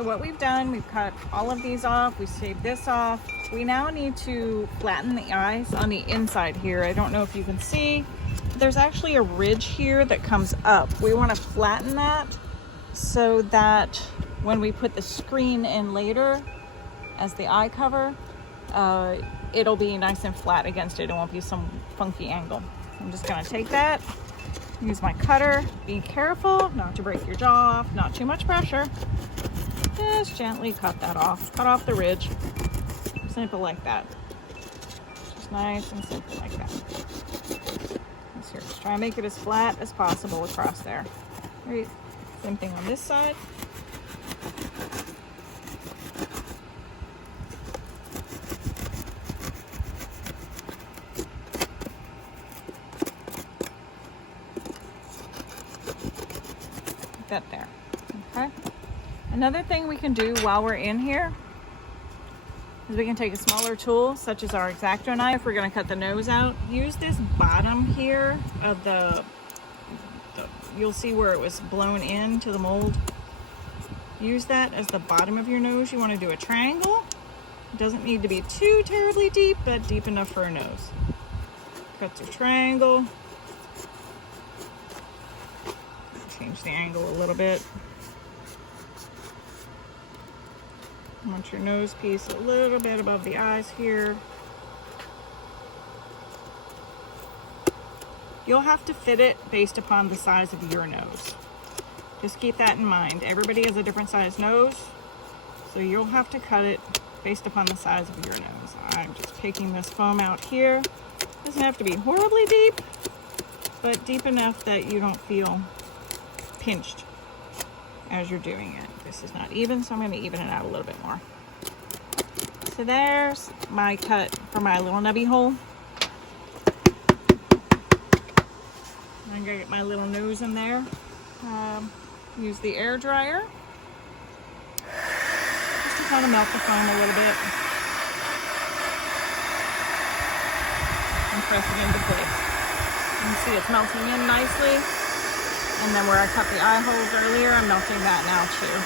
so what we've done, we've cut all of these off, we shaved this off. We now need to flatten the eyes on the inside here. I don't know if you can see, there's actually a ridge here that comes up. We want to flatten that so that when we put the screen in later as the eye cover, it'll be nice and flat against it. It won't be some funky angle. I'm just gonna take that, use my cutter. Be careful not to break your jaw off, not too much pressure. Just gently cut that off. Cut off the ridge. Simple like that. Just nice and simple like that. Let's here, just try and make it as flat as possible across there. Right. Same thing on this side. That there. Okay. Another thing we can do while we're in here is we can take a smaller tool such as our X-Acto knife. If we're going to cut the nose out, use this bottom here of the you'll see where it was blown into the mold. Use that as the bottom of your nose. You want to do a triangle. It doesn't need to be too terribly deep, but deep enough for a nose. Cut your triangle. Change the angle a little bit. Want your nose piece a little bit above the eyes here. You'll have to fit it based upon the size of your nose. Just keep that in mind. Everybody has a different size nose, so you'll have to cut it based upon the size of your nose. I'm just taking this foam out here. Doesn't have to be horribly deep, but deep enough that you don't feel pinched as you're doing it. This is not even, so I'm going to even it out a little bit more. So there's my cut for my little nubby hole. I'm going to get my little nose in there. Use the air dryer just to kind of melt the foam a little bit and press it into place. You can see it's melting in nicely. And then where I cut the eye holes earlier, I'm melting that now too.